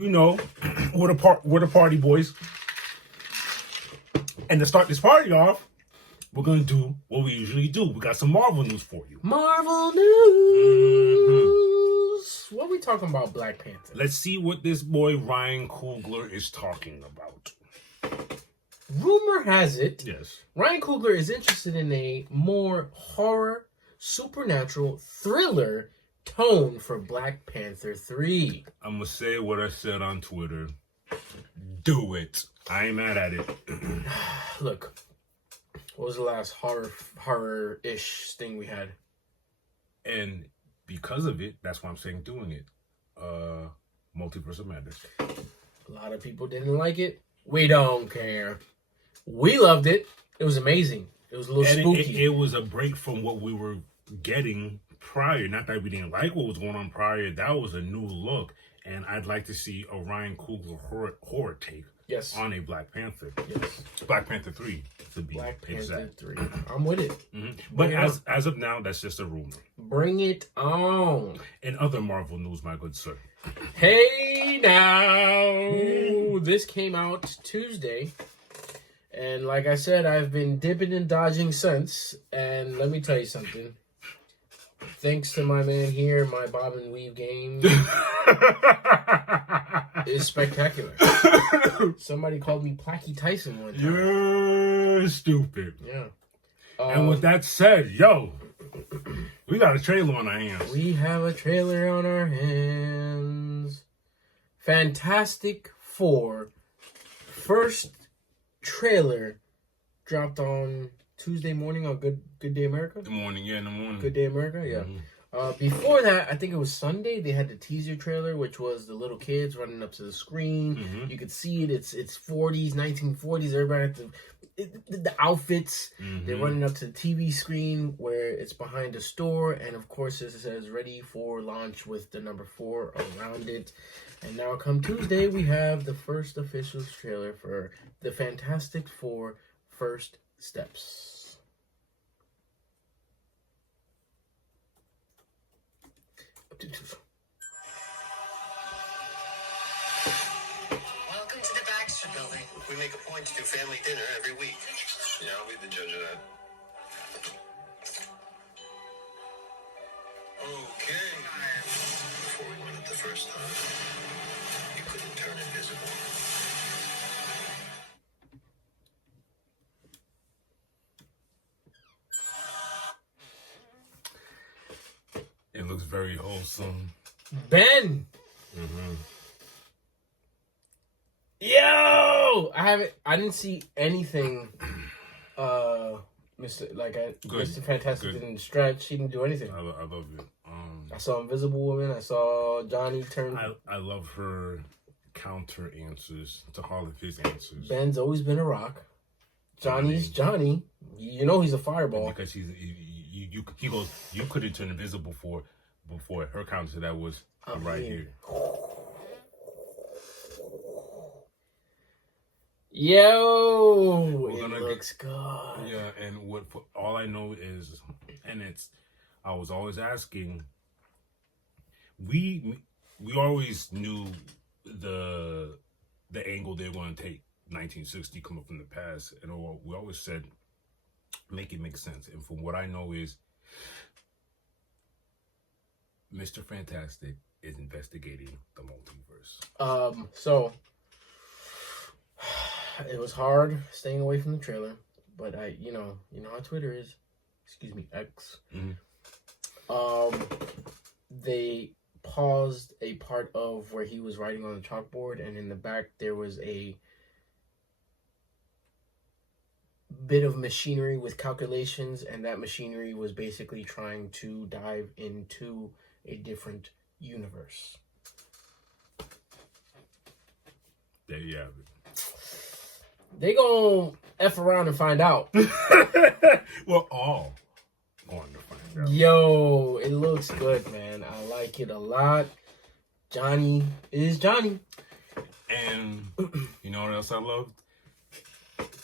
You know, we're the party boys. And to start this party off, we're gonna do what we usually do. We got some Marvel news for you. Marvel news. What are we talking about, Black Panther? Let's see what this boy Ryan Coogler is talking about. Rumor has it, Yes, Ryan Coogler is interested in a more horror, supernatural, thriller tone for Black Panther 3. I'm gonna say what I said on Twitter. Do it. I ain't mad at it. Look, what was the last horror-ish thing we had? And because of it, that's why I'm saying doing it. Multiverse of Madness. A lot of people didn't like it. We don't care. We loved it. It was amazing. It was a little spooky. It was a break from what we were getting prior. Not that we didn't like what was going on prior. That was a new look. And I'd like to see a Ryan Coogler horror take on a Black Panther. Yes. Black Panther 3 to be Black Panther exact. 3. I'm with it. Mm-hmm. But as of now, that's just a rumor. Bring it on. And other Marvel news, my good sir. Hey now. This came out Tuesday. And like I said, I've been dipping and dodging since. And let me tell you something. Thanks to my man here, my bob and weave game is spectacular. Somebody called me Placky Tyson one time. You're stupid. Yeah. And with that said, yo, we got a trailer on our hands. We have a trailer on our hands. Fantastic Four. First trailer dropped on Tuesday morning on Good Day America. In the morning. Good Day America, yeah. Mm-hmm. Before that, I think it was Sunday. They had the teaser trailer, which was the little kids running up to the screen. Mm-hmm. You could see it. It's 40s, 1940s. Everybody had the outfits. Mm-hmm. They're running up to the TV screen where it's behind a store, and of course it says "Ready for Launch" with the number 4 around it. And now, come Tuesday, we have the first official trailer for the Fantastic Four: First Steps. Welcome to the Baxter Building. We make a point to do family dinner every week. Yeah, I'll be the judge of that. Okay. Before we went it the first time, you couldn't turn invisible. It looks very wholesome. Ben! Mm-hmm. Yo! I didn't see anything, Mr. Fantastic didn't stretch. He didn't do anything. I love it. I saw Invisible Woman. I saw Johnny turn. I love her counter answers to all of his answers. Ben's always been a rock. Johnny's Johnny. You know he's a fireball. Because he goes, you could have turned invisible before. Her counter to that was right here. Yo, it looks good. Yeah, and all I know is, I was always asking. We always knew the angle they were going to take. 1960 come up from the past, and we always said, make it make sense. And from what I know is, Mr. Fantastic is investigating the multiverse. So it was hard staying away from the trailer, but you know how Twitter is. Excuse me, X. Mm-hmm. They paused a part of where he was writing on the chalkboard, and in the back there was a bit of machinery with calculations, and that machinery was basically trying to dive into a different universe. There you have it. They gonna F around and find out. We're all going to find out. Yo, it looks good, man. I like it a lot. Johnny is Johnny. And you know what else I loved?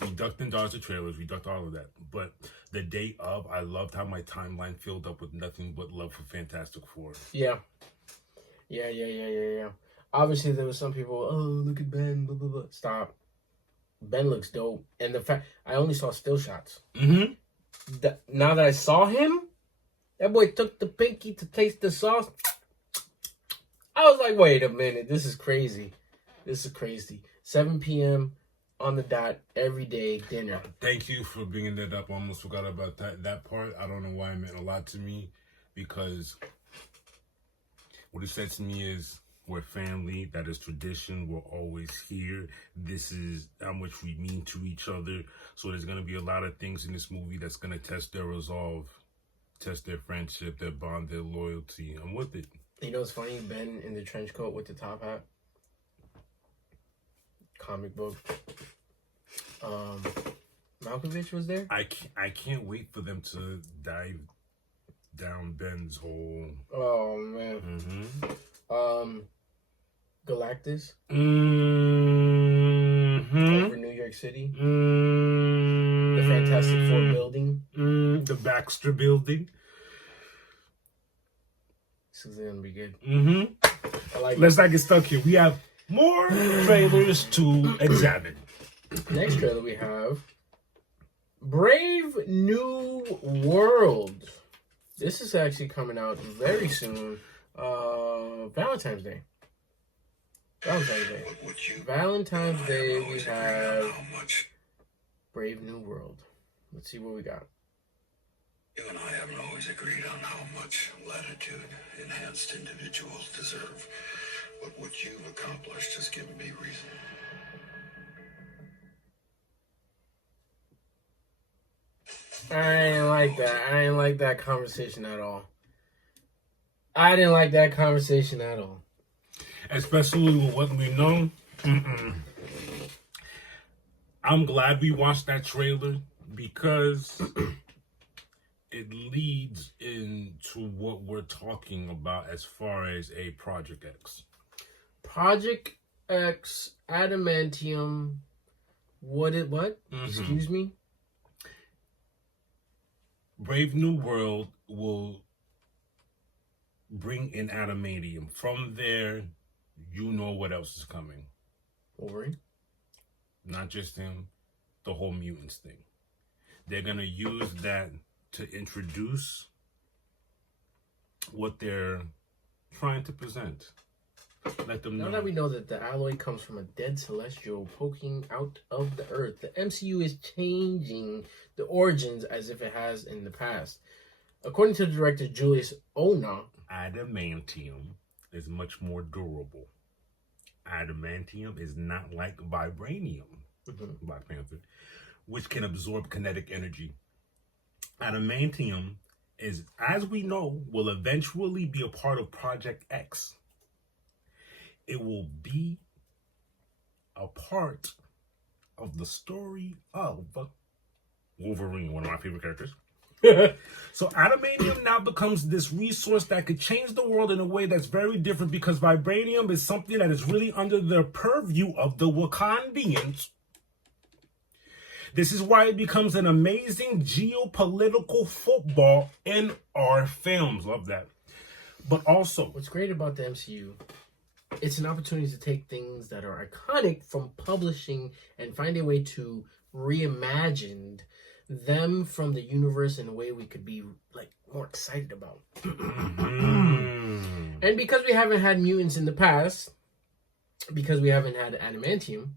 We ducked and dodged the trailers. We ducked all of that. But the day of, I loved how my timeline filled up with nothing but love for Fantastic Four. Yeah. Obviously, there was some people. Oh, look at Ben. Blah blah blah. Stop. Ben looks dope, and the fact I only saw still shots. Mm-hmm. Now that I saw him, that boy took the pinky to taste the sauce. I was like, wait a minute, this is crazy. This is crazy. 7 p.m. on the dot every day dinner. Thank you for bringing that up. I almost forgot about that part. I don't know why it meant a lot to me, because what it said to me is, we're family. That is tradition. We're always here. This is how much we mean to each other. So there's going to be a lot of things in this movie that's going to test their resolve, test their friendship, their bond, their loyalty. I'm with it. You know what's funny? Ben in the trench coat with the top hat. Comic book. Malkovich was there. I can't wait for them to dive down Ben's whole. Oh man. Mm-hmm. Galactus. Mm-hmm. Over New York City. Mm-hmm. The Fantastic Four building. The Baxter building. This is gonna be good. Mm-hmm. Let's not get stuck here. We have more trailers to examine. Next trailer we have Brave New World. This is actually coming out very soon. Valentine's Day. Valentine's Day we have Brave New World. Let's see what we got. You and I haven't always agreed on how much latitude enhanced individuals deserve, but what you've accomplished has given me reason. I ain't like that. I ain't like that conversation at all. I didn't like that conversation at all. Especially with what we know. I'm glad we watched that trailer, because it leads into what we're talking about as far as a Project X. Project X, Adamantium, what? Excuse me? Brave New World will bring in Adamantium. From there, you know what else is coming. Wolverine? Not just him, the whole mutants thing. They're going to use that to introduce what they're trying to present. Let them know. Now that we know that the alloy comes from a dead celestial poking out of the earth, the MCU is changing the origins as if it has in the past. According to the director Julius Ona, Adamantium is much more durable. Adamantium is not like vibranium, Black Panther, which can absorb kinetic energy. Adamantium is, as we know, will eventually be a part of Project X. It will be a part of the story of Wolverine, one of my favorite characters. So adamantium now becomes this resource that could change the world in a way that's very different, because vibranium is something that is really under the purview of the Wakandians. This is why it becomes an amazing geopolitical football in our films. Love that. But also, what's great about the MCU, it's an opportunity to take things that are iconic from publishing and find a way to reimagine them from the universe in a way we could be like more excited about. And because we haven't had mutants in the past, because we haven't had adamantium,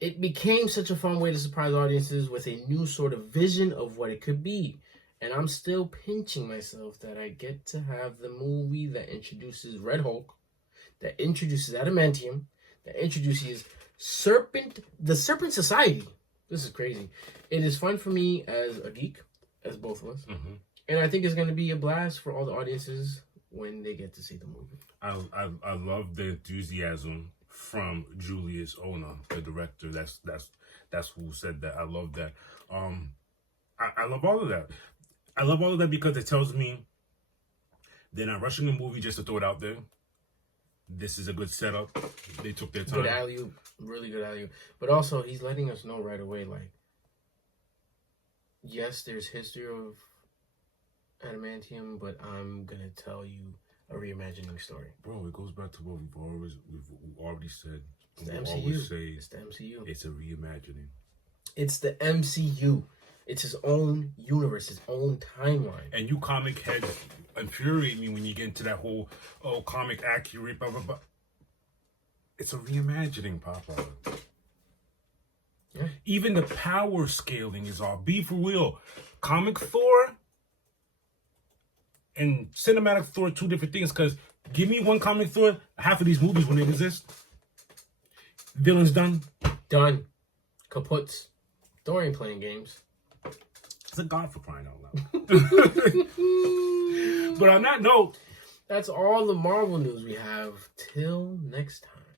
it became such a fun way to surprise audiences with a new sort of vision of what it could be. And I'm still pinching myself that I get to have the movie that introduces Red Hulk, that introduces adamantium, that introduces the Serpent Society. This is crazy. It is fun for me as a geek, as both of us. And I think it's going to be a blast for all the audiences when they get to see the movie. I love the enthusiasm from Julius Ona, the director. That's who said that. I love that. I love all of that. I love all of that because it tells me they're not rushing a movie just to throw it out there. This is a good setup. They took their time. Good alley-oop. Really good alley-oop. But also, he's letting us know right away, like, yes, there's history of adamantium, but I'm going to tell you a reimagining story. Bro, it goes back to what we've already said. It's the We'll MCU. always say It's the MCU. it's a reimagining. It's the MCU. It's his own universe, his own timeline. And you comic heads infuriate me when you get into that whole, comic accurate, blah, blah, blah. It's a reimagining, Papa. Yeah. Even the power scaling is off. Be for real. Comic Thor and cinematic Thor, two different things. Because give me one comic Thor, half of these movies when they exist. Villains done. Done. Kaputs. Thor ain't playing games. It's a god for crying out loud. But on that note, that's all the Marvel news we have. Till next time.